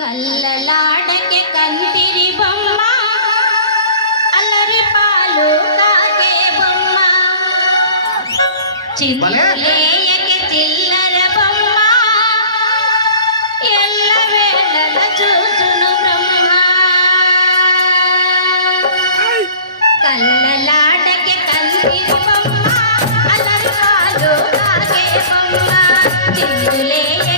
కళ్ళలాడకే కందిరి బొమ్మ. అల్లరి పాలు కాకే బొమ్మ. చిందులేయకే చిల్లర బొమ్మ. ఎల్ల వేళల చూసును బ్రహ్మ. కళ్ళలాడకే కందిరి బొమ్మ. అల్లరి పాలు కాకే బొమ్మ. చిందులేయకే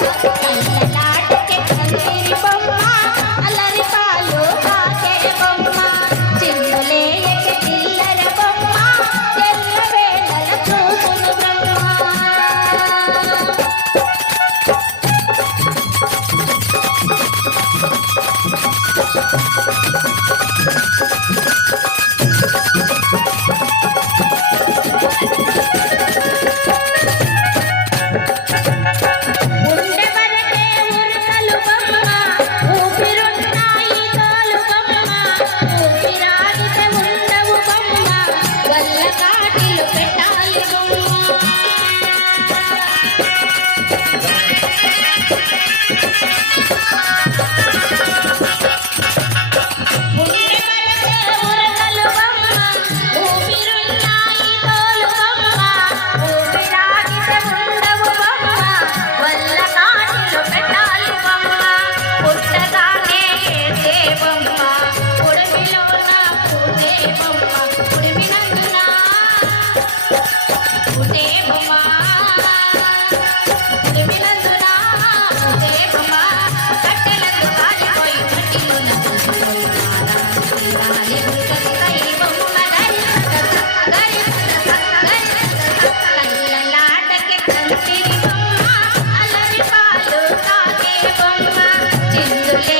Yeah. in the lane.